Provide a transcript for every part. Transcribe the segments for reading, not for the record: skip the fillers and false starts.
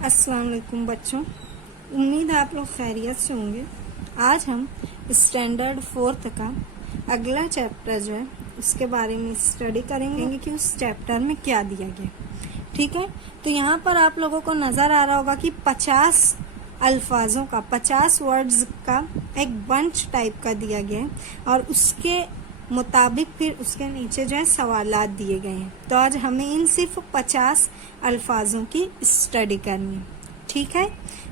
अस्सलाम वालेकुम बच्चों, उम्मीद है आप लोग खैरियत से होंगे। आज हम स्टैंडर्ड 4th का अगला चैप्टर जो है उसके बारे में स्टडी करेंगे कि उस चैप्टर में क्या दिया गया। ठीक है, तो यहाँ पर आप लोगों को नज़र आ रहा होगा कि 50 अल्फाजों का 50 वर्ड्स का एक बंच टाइप का दिया गया है और उसके मुताबिक फिर उसके नीचे जो है सवालात दिए गए हैं। तो आज हमें इन सिर्फ 50 अल्फाजों की स्टडी करनी है। ठीक है,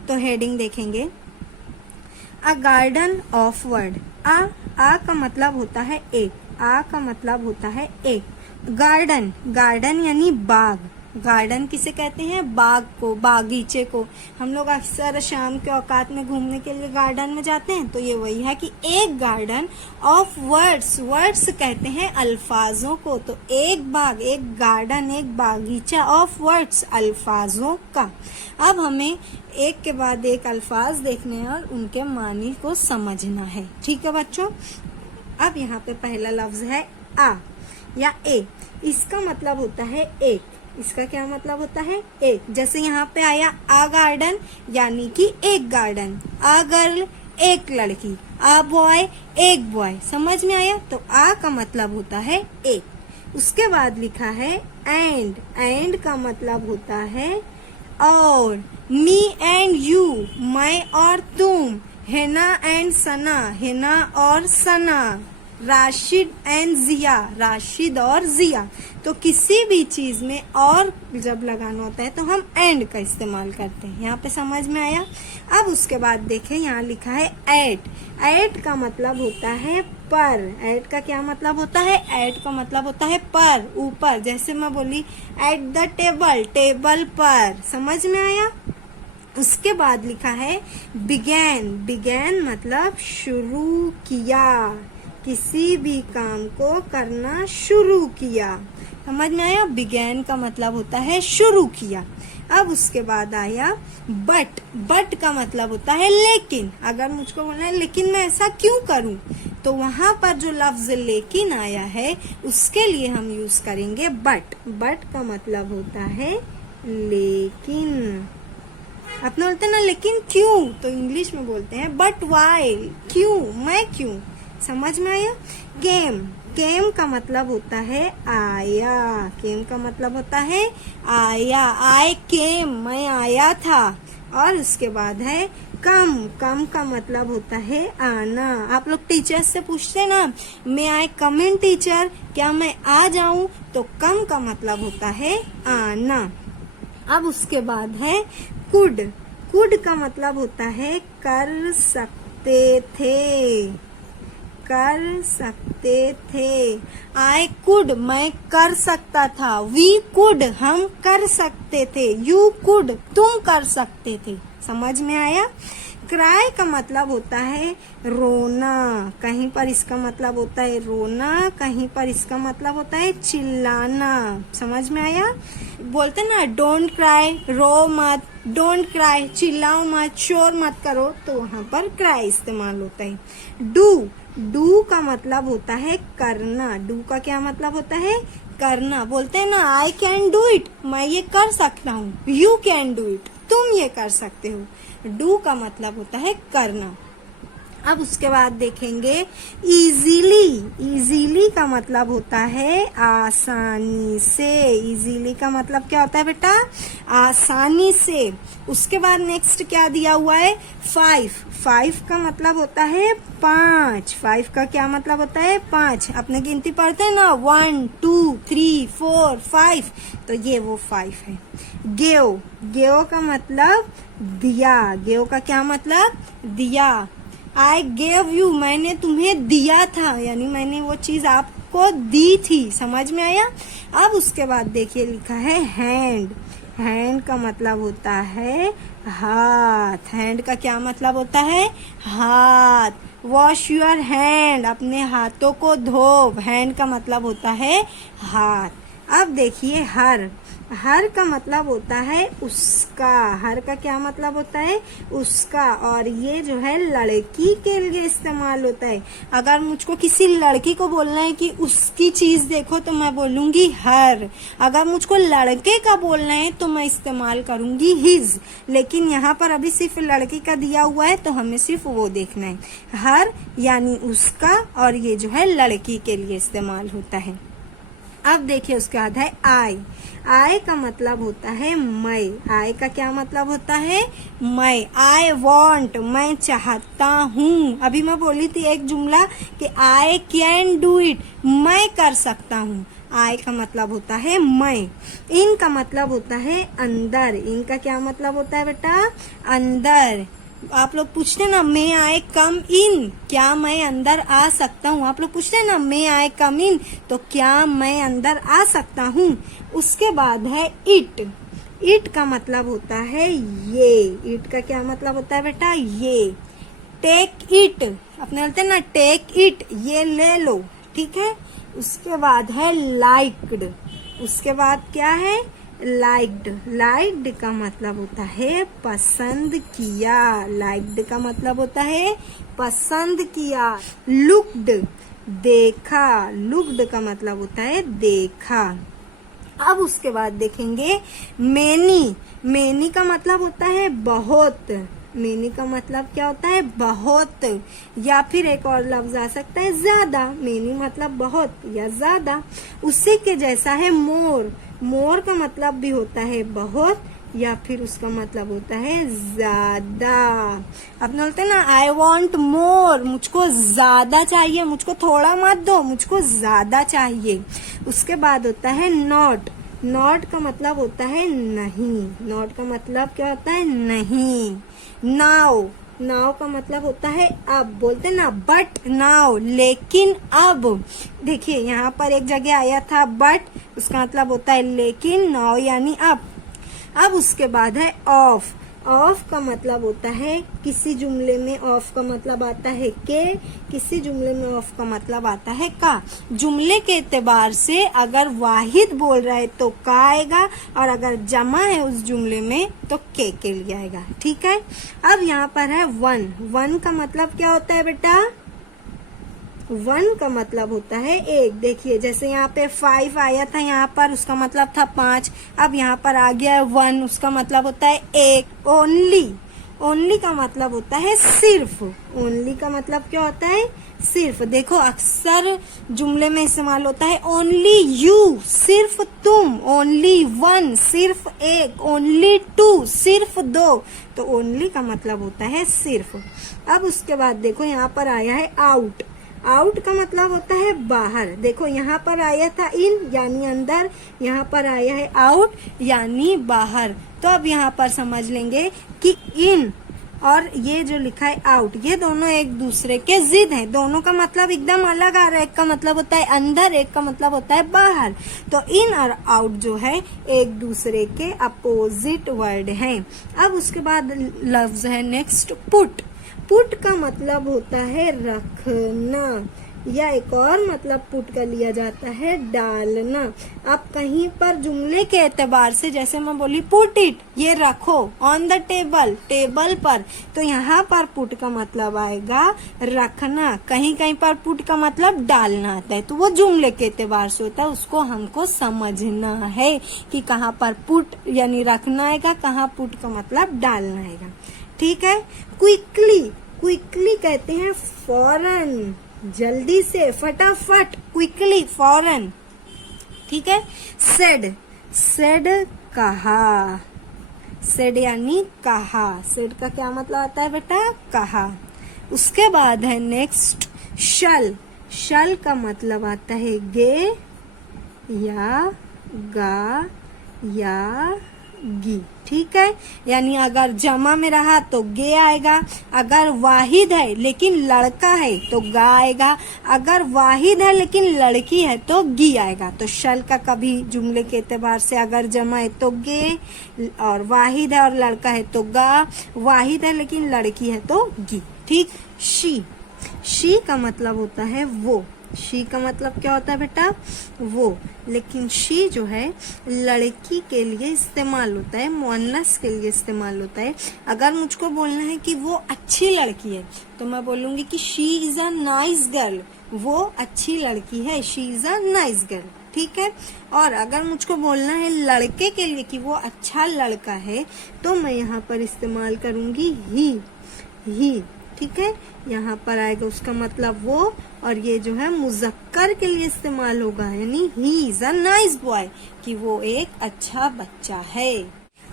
तो हेडिंग देखेंगे। अ गार्डन ऑफ वर्ड। आ का मतलब होता है एक, आ का मतलब होता है एक। गार्डन, गार्डन यानी बाग। गार्डन किसे कहते हैं? बाग को, बागीचे को। हम लोग अक्सर शाम के औकात में घूमने के लिए गार्डन में जाते हैं, तो ये वही है कि एक गार्डन ऑफ वर्ड्स। वर्ड्स कहते हैं अल्फाजों को, तो एक बाग, एक गार्डन, एक बागीचा ऑफ वर्ड्स, अल्फाजों का। अब हमें एक के बाद एक अल्फाज देखने हैं और उनके मानी को समझना है। ठीक है बच्चों, अब यहाँ पे पहला लफ्ज है आ या ए। इसका मतलब होता है एक। इसका क्या मतलब होता है? एक। जैसे यहाँ पे आया आ गार्डन यानी कि एक गार्डन, आ गर्ल एक लड़की, आ बॉय एक बॉय। समझ में आया? तो आ का मतलब होता है एक। उसके बाद लिखा है एंड। एंड का मतलब होता है और। मी एंड यू, मैं और तुम। हेना एंड सना, हेना और सना। राशिद एंड जिया, राशिद और जिया। तो किसी भी चीज में और जब लगाना होता है तो हम एंड का इस्तेमाल करते हैं। यहाँ पे समझ में आया? अब उसके बाद देखें, यहाँ लिखा है एट। एट का मतलब होता है पर। एट का क्या मतलब होता है? एट का मतलब होता है पर, ऊपर। जैसे मैं बोली एट द टेबल, टेबल पर। समझ में आया? उसके बाद लिखा है बिगैन। बिगैन मतलब शुरू किया, किसी भी काम को करना शुरू किया। समझ में आया? बिगैन का मतलब होता है शुरू किया। अब उसके बाद आया बट। बट का मतलब होता है लेकिन। अगर मुझको बोलना है लेकिन मैं ऐसा क्यों करूं, तो वहां पर जो लफ्ज लेकिन आया है उसके लिए हम यूज करेंगे बट। बट का मतलब होता है लेकिन। अपने बोलते हैं ना लेकिन क्यों, तो इंग्लिश में बोलते हैं बट वाई, क्यों, मैं क्यों। समझ में आया? गेम। गेम का मतलब होता है आया। गेम का मतलब होता है आया। आई केम, मैं आया था। और उसके बाद है कम। कम का मतलब होता है आना। आप लोग टीचर से पूछते ना, मैं आई कम इन टीचर, क्या मैं आ जाऊं? तो कम का मतलब होता है आना। अब उसके बाद है कुड। कुड का मतलब होता है कर सकते थे, कर सकते थे। आई कुड, मैं कर सकता था। वी कुड, हम कर सकते थे। यू कुड, तुम कर सकते थे। समझ में आया? क्राई का मतलब होता है रोना। कहीं पर इसका मतलब होता है रोना, कहीं पर इसका मतलब होता है चिल्लाना। समझ में आया? बोलते ना डोंट क्राई, रो मत। डोंट क्राई, चिल्लाओ मत, शोर मत करो, तो वहां पर क्राई इस्तेमाल होता है। डू। डू का मतलब होता है करना। डू का क्या मतलब होता है? करना। बोलते हैं ना आई कैन डू इट, मैं ये कर सकता हूँ। यू कैन डू इट, तुम ये कर सकते हो। डू का मतलब होता है करना। अब उसके बाद देखेंगे इजीली। इजीली का मतलब होता है आसानी से। इजीली का मतलब क्या होता है बेटा? आसानी से। उसके बाद नेक्स्ट क्या दिया हुआ है? 5। 5 का मतलब होता है 5। 5 का क्या मतलब होता है? 5। अपने गिनती पढ़ते हैं ना 1 2 3 4 5, तो ये वो 5 है। गेव। गेव का मतलब दिया। गेव का क्या मतलब? दिया। आई गेव यू, मैंने तुम्हें दिया था, यानी मैंने वो चीज आपको दी थी। समझ में आया? अब उसके बाद देखिए लिखा है हैंड। हैंड का मतलब होता है हाथ। हैंड का क्या मतलब होता है? हाथ। वॉश योर हैंड, अपने हाथों को धो। हैंड का मतलब होता है हाथ। अब देखिए हर। हर का मतलब होता है उसका, हर का क्या मतलब होता है? उसका। और ये जो है लड़की के लिए इस्तेमाल होता है। अगर मुझको किसी लड़की को बोलना है कि उसकी चीज देखो तो मैं बोलूंगी हर। अगर मुझको लड़के का बोलना है तो मैं इस्तेमाल करूंगी हिज। लेकिन यहाँ पर अभी सिर्फ लड़की का दिया हुआ है तो हमें सिर्फ वो देखना है। हर यानी उसका, और ये जो है लड़की के लिए इस्तेमाल होता है। अब देखिए उसके बाद है आई। आई का मतलब होता है मैं। आई का क्या मतलब होता है? मैं। आई वॉन्ट, मैं चाहता हूँ। अभी मैं बोली थी एक जुमला कि आई कैन डू इट, मैं कर सकता हूँ। आई का मतलब होता है मैं। इन का मतलब होता है अंदर। इनका क्या मतलब होता है बेटा? अंदर। आप लोग पूछते ना मे आई कम इन, क्या मैं अंदर आ सकता हूँ? आप लोग पूछते ना मे आई कम इन, तो क्या मैं अंदर आ सकता हूँ? उसके बाद है इट। इट का मतलब होता है ये। इट का क्या मतलब होता है बेटा? ये। टेक इट, अपने बोलते ना टेक इट, ये ले लो, ठीक है। उसके बाद है लाइक्ड। उसके बाद क्या है? लाइक्ड। लाइक्ड का मतलब होता है पसंद किया। लाइक्ड का मतलब होता है पसंद किया। लुक्ड, देखा। लुक्ड का मतलब होता है देखा। अब उसके बाद देखेंगे मेनी। मेनी का मतलब होता है बहुत। मेनी का मतलब क्या होता है? बहुत। या फिर एक और लफ्ज आ सकता है ज्यादा। मेनी मतलब बहुत या ज्यादा। उसी के जैसा है मोर। मोर का मतलब भी होता है बहुत, या फिर उसका मतलब होता है ज्यादा। अपने बोलते हैं ना आई वॉन्ट मोर, मुझको ज्यादा चाहिए, मुझको थोड़ा मत दो, मुझको ज्यादा चाहिए। उसके बाद होता है नॉट। नॉट का मतलब होता है नहीं। नॉट का मतलब क्या होता है? नहीं। नाउ। नाउ का मतलब होता है अब। बोलते ना बट नाउ, लेकिन अब। देखिए यहाँ पर एक जगह आया था बट, उसका मतलब होता है लेकिन। नाउ यानी अब। अब उसके बाद है ऑफ। ऑफ का मतलब होता है किसी जुमले में ऑफ का मतलब आता है के, किसी जुमले में ऑफ का मतलब आता है का। जुमले के एतबार से अगर वाहिद बोल रहा है तो का आएगा, और अगर जमा है उस जुमले में तो के लिए आएगा, ठीक है। अब यहाँ पर है वन। वन का मतलब क्या होता है बेटा? वन का मतलब होता है एक। देखिए जैसे यहाँ पे 5 आया था, यहाँ पर उसका मतलब था 5। अब यहाँ पर आ गया है 1, उसका मतलब होता है एक। ओनली। ओनली का मतलब होता है सिर्फ। ओनली का मतलब क्या होता है? सिर्फ। देखो अक्सर जुमले में इस्तेमाल होता है ओनली यू, सिर्फ तुम। ओनली वन, सिर्फ एक। ओनली टू, सिर्फ 2। तो ओनली का मतलब होता है सिर्फ। अब उसके बाद देखो यहाँ पर आया है आउट। आउट का मतलब होता है बाहर। देखो यहाँ पर आया था इन यानी अंदर, यहाँ पर आया है आउट यानी बाहर। तो अब यहाँ पर समझ लेंगे कि इन और ये जो लिखा है आउट, ये दोनों एक दूसरे के जिद हैं। दोनों का मतलब एकदम अलग आ रहा है। एक का मतलब होता है अंदर, एक का मतलब होता है बाहर। तो इन और आउट जो है एक दूसरे के अपोजिट वर्ड हैं। अब उसके बाद लफ्ज है नेक्स्ट पुट। पुट का मतलब होता है रखना, या एक और मतलब पुट का लिया जाता है डालना। अब कहीं पर जुमले के एतबार से जैसे मैं बोली पुट इट, ये रखो ऑन द टेबल, टेबल पर, तो यहाँ पर पुट का मतलब आएगा रखना। कहीं कहीं पर पुट का मतलब डालना आता है, तो वो जुमले के एतबार से होता है, उसको हमको समझना है कि कहाँ पर पुट यानी रखना आएगा, कहाँ पुट का मतलब डालना आएगा, ठीक है। क्विकली। क्विकली कहते हैं फौरन, जल्दी से, फटाफट। क्विकली, फौरन, ठीक है। सेड। सेड कहा। सेड यानी कहा। सेड का क्या मतलब आता है बेटा? कहा। उसके बाद है नेक्स्ट शल। शल का मतलब आता है गे या गा या गी, ठीक है। यानी अगर जमा में रहा तो गे आएगा, अगर वाहिद है लेकिन लड़का है तो गा आएगा, अगर वाहिद है लेकिन लड़की है तो गी आएगा। तो शल का कभी जुमले के एतबार से अगर जमा है तो गे, और वाहिद है और लड़का है तो गा, वाहिद है लेकिन लड़की है तो गी, ठीक। शी। शी का मतलब होता है वो, शी का मतलब क्या होता है बेटा, वो। लेकिन शी जो है लड़की के लिए इस्तेमाल होता है, मुअन्नस के लिए इस्तेमाल होता है। अगर मुझको बोलना है कि वो अच्छी लड़की है तो मैं बोलूंगी कि she is a nice girl, वो अच्छी लड़की है, she is a nice girl, ठीक है। और अगर मुझको बोलना है लड़के के लिए कि वो अच्छा लड़का है तो मैं यहाँ पर इस्तेमाल करूंगी ही, ठीक है। यहाँ पर आएगा उसका मतलब वो, और ये जो है मुज़क्कर के लिए इस्तेमाल होगा, यानी he is a nice boy, कि वो एक अच्छा बच्चा है।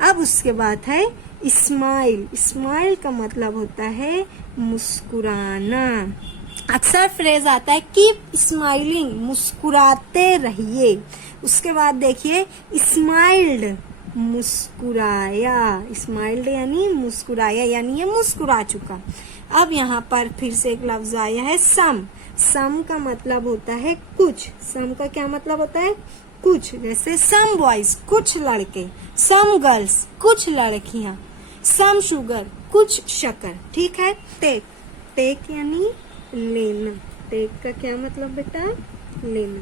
अब उसके बाद है स्माइल। स्माइल का मतलब होता है मुस्कुराना। अक्सर फ्रेज आता है कीप स्माइलिंग, मुस्कुराते रहिए। उसके बाद देखिए स्माइल्ड, मुस्कुराया, स्माइल्ड यानी मुस्कुराया, यानी ये मुस्कुरा चुका। अब यहाँ पर फिर से एक लफ्ज आया है सम। सम का मतलब होता है कुछ। सम का क्या मतलब होता है, कुछ। जैसे सम बॉयज, कुछ लड़के, सम गर्ल्स, कुछ लड़कियां, सम शुगर, कुछ शक्कर, ठीक है। टेक, टेक यानी लेना। टेक का क्या मतलब बेटा, लेना।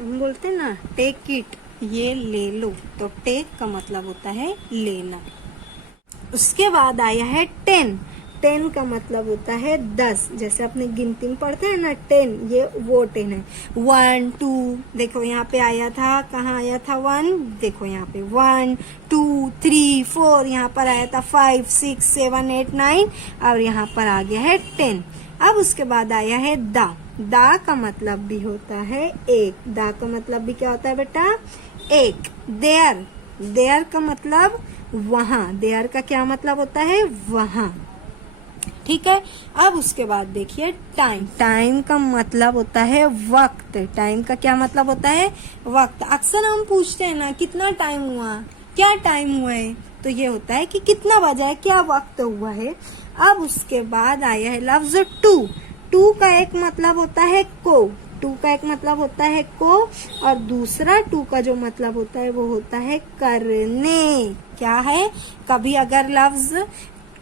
हम बोलते हैं ना टेक इट, ये ले लो, तो टेक का मतलब होता है लेना। उसके बाद आया है 10। 10 का मतलब होता है 10। जैसे अपने गिनती में पढ़ते हैं ना 10, ये वो 10 है। 1 2, देखो यहाँ पे आया था, कहाँ आया था 1, देखो यहाँ पे 1 2 3 4, यहाँ पर आया था 5 6 7 8 9, और यहाँ पर आ गया है 10। अब उसके बाद आया है दा का मतलब भी होता है एक। दा का मतलब भी क्या होता है बेटा, एक। देयर का मतलब वहां। देयर का क्या मतलब होता है, वहां, ठीक है। अब उसके बाद देखिए टाइम का मतलब होता है वक्त। टाइम का क्या मतलब होता है, वक्त। अक्सर हम पूछते हैं ना कितना टाइम हुआ, क्या टाइम हुआ है, तो ये होता है कि कितना बजा है, क्या वक्त हुआ है। अब उसके बाद आया है लफ्ज टू का एक मतलब होता है को। टू का एक मतलब होता है को, और दूसरा टू का जो मतलब होता है वो होता है करने। क्या है, कभी अगर लफ्ज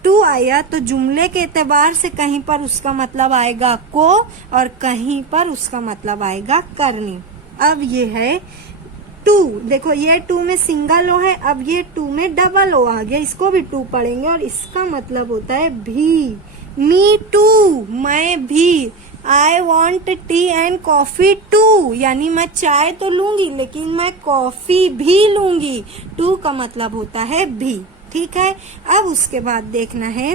टू आया तो जुमले के एतबार से कहीं पर उसका मतलब आएगा को, और कहीं पर उसका मतलब आएगा करने। अब ये है टू, देखो ये टू में सिंगल ओ है, अब ये टू में डबल ओ आ गया, इसको भी टू पढ़ेंगे, और इसका मतलब होता है भी। मी टू, मैं भी। I want tea and coffee too, यानी मैं चाय तो लूंगी लेकिन मैं कॉफी भी लूंगी। टू का मतलब होता है भी, ठीक है। अब उसके बाद देखना है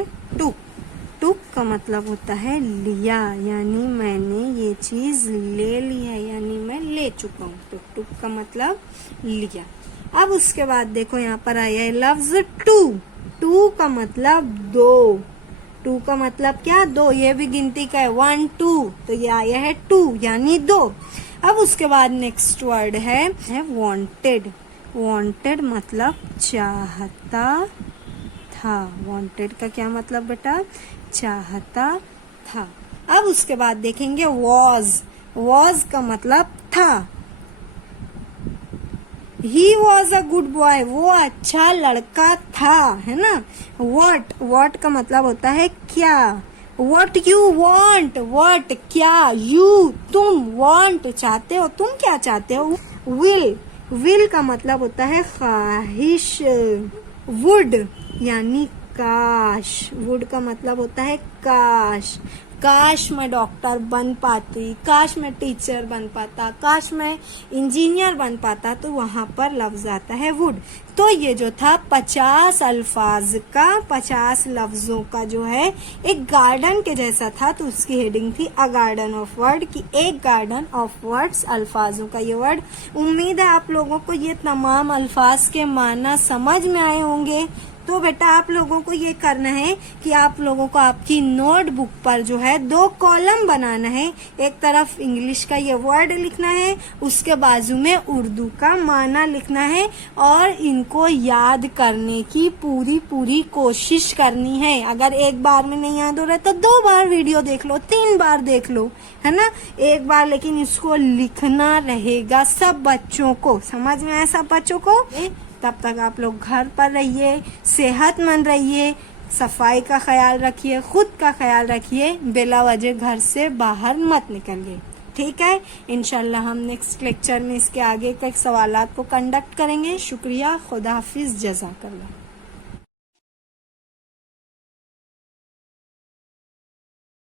टुक का मतलब होता है लिया, यानी मैंने ये चीज ले ली है, यानी मैं ले चुका हूँ, तो टुक का मतलब लिया। अब उसके बाद देखो यहाँ पर आया है लफ्ज टू का मतलब दो। टू का मतलब क्या, दो। ये भी गिनती का है 1 2, तो ये आया है 2 यानी दो। अब उसके बाद नेक्स्ट वर्ड है वांटेड। वांटेड मतलब चाहता था। वांटेड का क्या मतलब बेटा, चाहता था। अब उसके बाद देखेंगे वॉज का मतलब था। He was a good boy, वो अच्छा लड़का था, है ना। वॉट का मतलब होता है क्या। वॉट यू वॉन्ट, वॉट क्या, यू तुम, वॉन्ट चाहते हो, तुम क्या चाहते हो। विल का मतलब होता है ख्वाहिश। वुड यानी काश। वुड का मतलब होता है काश। काश मैं डॉक्टर बन पाती, काश मैं टीचर बन पाता, काश मैं इंजीनियर बन पाता, तो वहां पर लफ्ज आता है वुड। तो ये जो था 50 अल्फाज का, 50 लफ्जों का जो है एक गार्डन के जैसा था, तो उसकी हेडिंग थी अ गार्डन ऑफ वर्ड, की एक गार्डन ऑफ वर्ड्स, अल्फाजों का ये वर्ड। उम्मीद है आप लोगों को ये तमाम अल्फाज के माना समझ में आए होंगे। तो बेटा आप लोगों को ये करना है कि आप लोगों को आपकी नोटबुक पर जो है 2 कॉलम बनाना है। एक तरफ इंग्लिश का ये वर्ड लिखना है, उसके बाजू में उर्दू का माना लिखना है, और इनको याद करने की पूरी कोशिश करनी है। अगर एक बार में नहीं याद हो रहा है तो 2 बार वीडियो देख लो, 3 बार देख लो, है ना, एक बार लेकिन इसको लिखना रहेगा। सब बच्चों को समझ में आया, सब बच्चों को। तब तक आप लोग घर पर रहिए, सेहतमंद रहिए, सफाई का ख्याल रखिए, खुद का ख्याल रखिए, बिला वजह घर से बाहर मत निकलिए। ठीक है, इंशाल्लाह हम नेक्स्ट लेक्चर में इसके आगे के सवालात को कंडक्ट करेंगे। शुक्रिया, खुदा हाफिज, जज़ाकल्लाह।